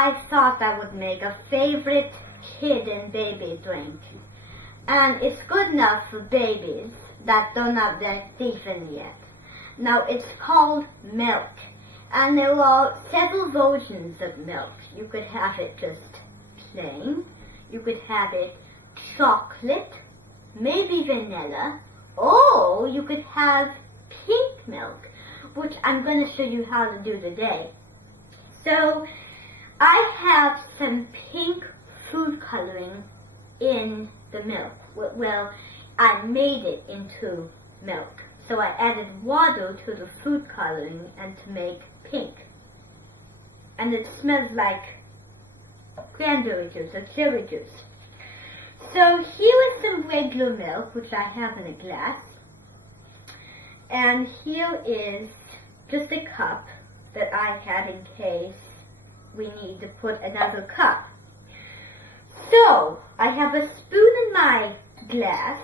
I thought I would make a favorite kid and baby drink. And it's good enough for babies that don't have their teeth in yet. Now it's called milk. And there are several versions of milk. You could have it just plain. You could have it chocolate, maybe vanilla, or you could have pink milk, which I'm going to show you how to do today. So I have some pink food coloring in the milk. Well, I made it into milk. So I added water to the food coloring and to make pink. And it smells like cranberry juice or cherry juice. So here is some regular milk, which I have in a glass. And here is just a cup that I had in case we need to put another cup. So I have a spoon in my glass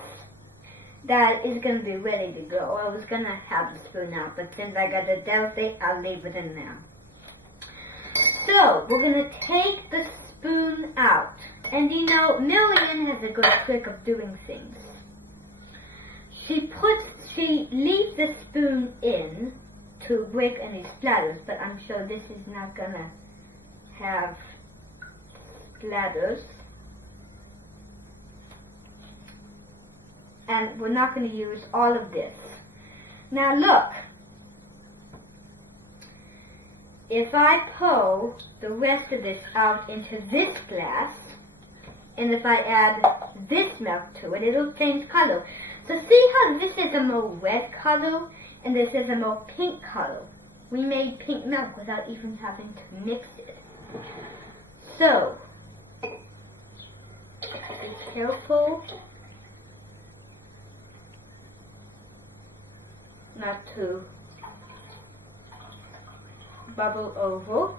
that is going to be ready to go. I was going to have the spoon out, but since I got the delicacy, I'll leave it in there. So we're going to take the spoon out. And you know, Marianne has a good trick of doing things. She leaves the spoon in to break any splatters, but I'm sure this is not going to have splatters. And we're not going to use all of this. Now look, if I pour the rest of this out into this glass, and if I add this milk to it, it'll change color. So see how this is a more red color, and this is a more pink color. We made pink milk without even having to mix it. So, be careful not to bubble over.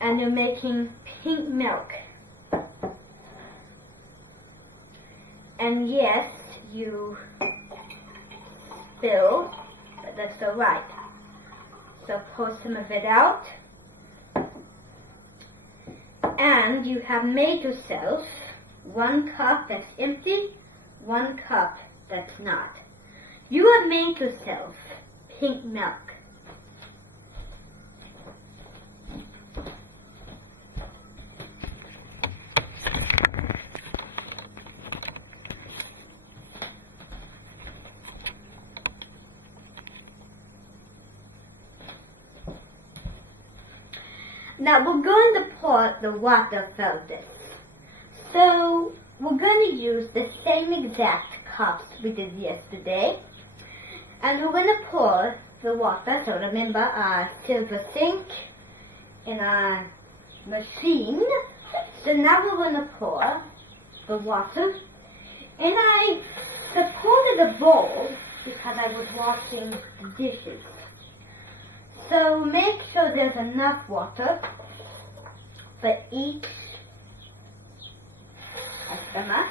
And you're making pink milk. And yes, you spill, but that's alright. So pour some of it out. And you have made yourself 1 cup that's empty, 1 cup that's not. You have made yourself pink milk. Now we're going to pour the water for this. So we're going to use the same exact cups we did yesterday. And we're going to pour the water. So remember our silver sink in our machine. So now we're going to pour the water. And I supported a bowl because I was washing the dishes. So make sure there's enough water for each customer.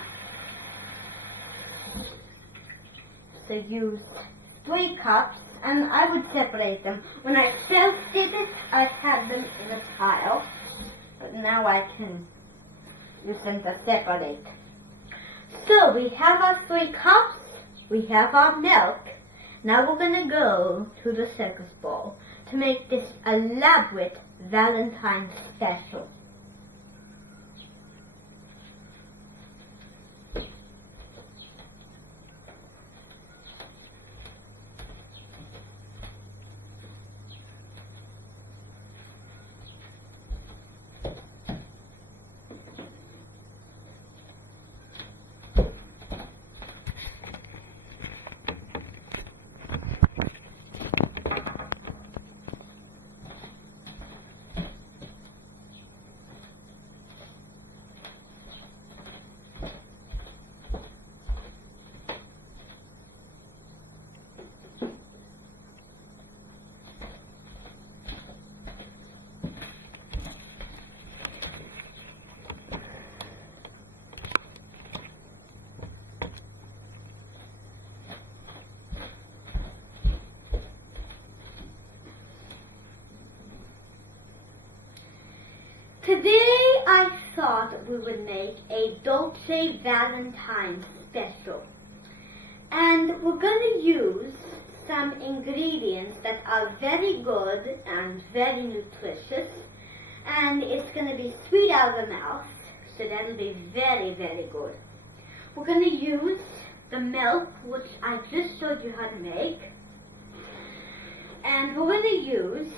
So use 3 cups, and I would separate them. When I first did it, I had them in a pile, but now I can use them to separate. So we have our 3 cups, we have our milk. Now we're going to go to the circus ball to make this elaborate Valentine's special. Today I thought we would make a Dolce Valentine special. And we're going to use some ingredients that are very good and very nutritious. And it's going to be sweet out of the mouth, so that'll be very, very good. We're going to use the milk, which I just showed you how to make. And we're going to use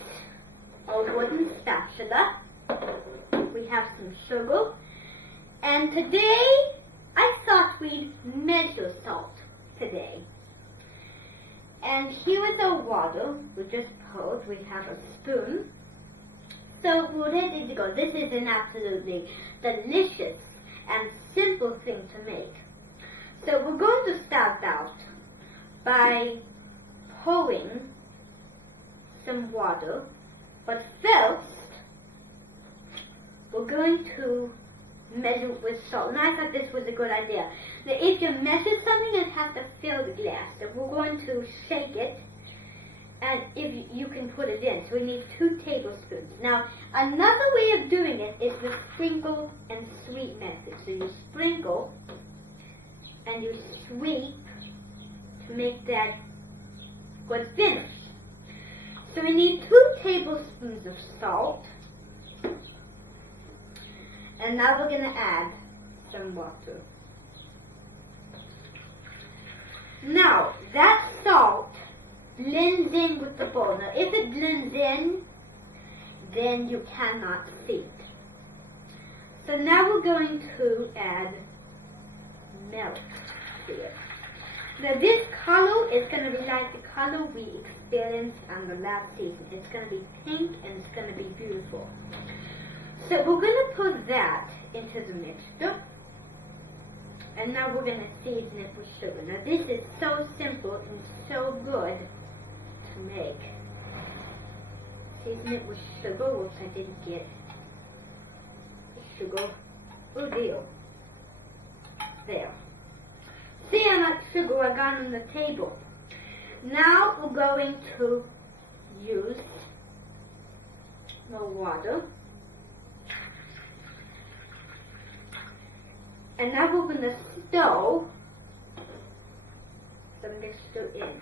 a wooden spatula. We have some sugar. And today, I thought we'd measure salt today. And here is our water we just poured. We have a spoon. So we're ready to go. This is an absolutely delicious and simple thing to make. So we're going to start out by pouring some water. But first, we're going to measure with salt. And I thought this was a good idea. Now, if you measure something, it has to fill the glass. So we're going to shake it, and if you can put it in. So we need 2 tablespoons. Now, another way of doing it is the sprinkle and sweep method. So you sprinkle and you sweep to make that good finish. So we need 2 tablespoons of salt. And now we're going to add some water. Now, that salt blends in with the bowl. Now, if it blends in, then you cannot see it. So now we're going to add milk to it. Now, this color is going to be like the color we experienced on the last season. It's going to be pink and it's going to be beautiful. So we're going to put that into the mixture. And now we're going to season it with sugar. Now this is so simple and so good to make. Season it with sugar, which I didn't get. Sugar. Oh dear. There. See how much sugar I got on the table. Now we're going to use more water. And now we're going to stir the mixture in.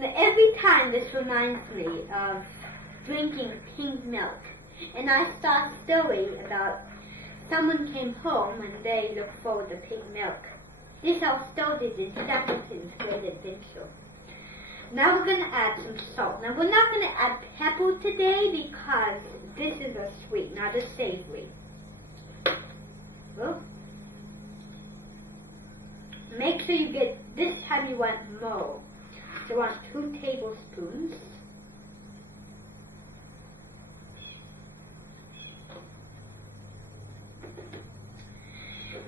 Now every time this reminds me of drinking pink milk. And I start stirring about someone came home and they looked forward to pink milk. This all started in Stapleton's Great Adventure. Now we're going to add some salt. Now we're not going to add pepper today because this is a sweet, not a savory. Make sure you get, this time you want more. So you want 2 tablespoons.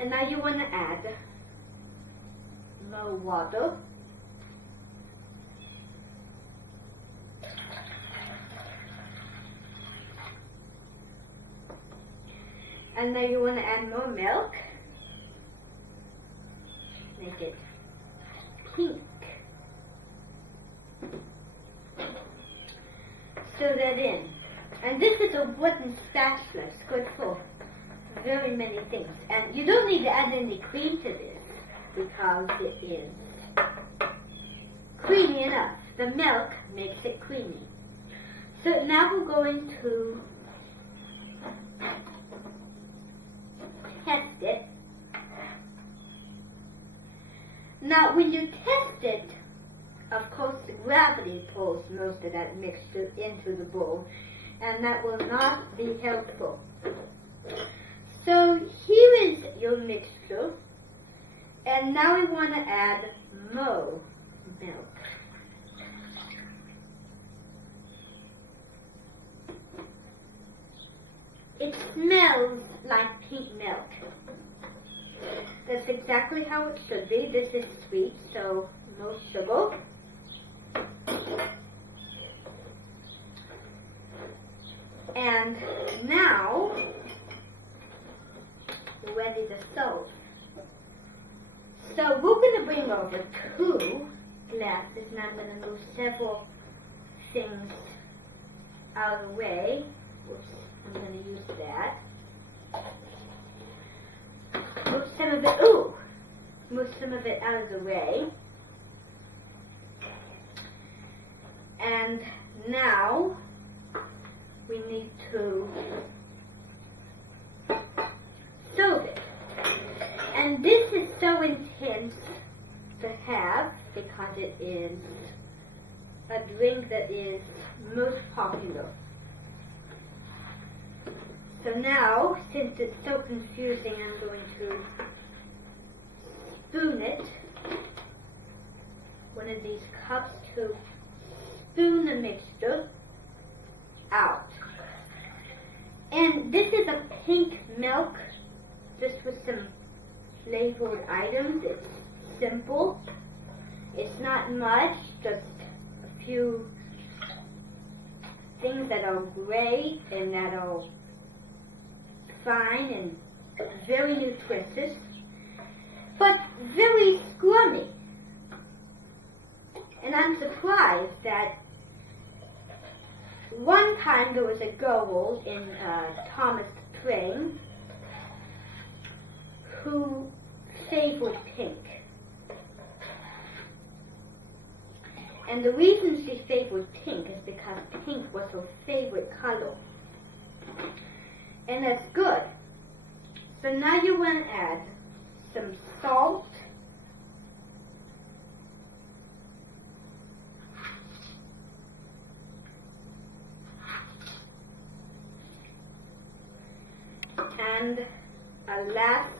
And now you want to add more water. And now you want to add more milk. Make it pink. Stir that in. And this is a wooden spatula. It's good for very many things. And you don't need to add any cream to this because it is creamy enough. The milk makes it creamy. So now we're going to test it. Now when you test it, of course the gravity pulls most of that mixture into the bowl, and that will not be helpful. So here is your mixture, and now we want to add more milk. It smells like pink milk. That's exactly how it should be. This is sweet, so no sugar. And now, we're ready to serve. So we're going to bring over 2 glasses, and I'm going to move several things out of the way. Whoops, I'm going to use that. Move some of it out of the way. And now we need to serve it. And this is so intense to have because it is a drink that is most popular. So now, since it's so confusing, I'm going to spoon it, one of these cups, to spoon the mixture out. And this is a pink milk, just with some flavored items. It's simple. It's not much, just a few things that are great and that are fine and very nutritious, but very scrummy. And I'm surprised that one time there was a girl in Thomas Train who favored pink. And the reason she favored pink is because pink was her favorite color. And that's good. So now you want to add some salt, and a last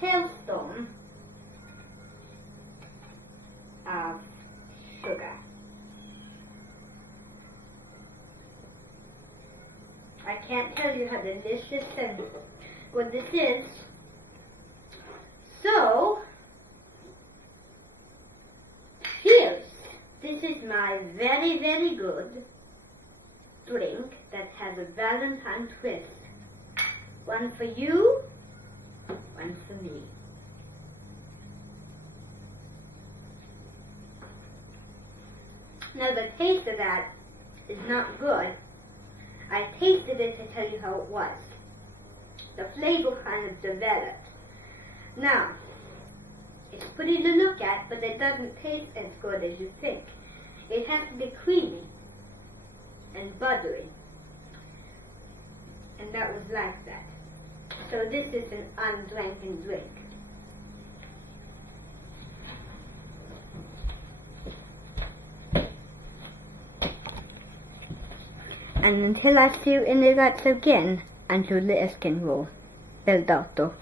tablespoon of sugar. I can't tell you how delicious and good this is. So, cheers. This is my very, very good drink that has a Valentine twist. One for you, one for me. Now the taste of that is not good. I tasted it to tell you how it was. The flavor kind of developed. Now, it's pretty to look at, but it doesn't taste as good as you think. It has to be creamy and buttery. And that was like that. So this is an undrinking drink. And until I see you in the guts again, until the skin roll. Bel dato.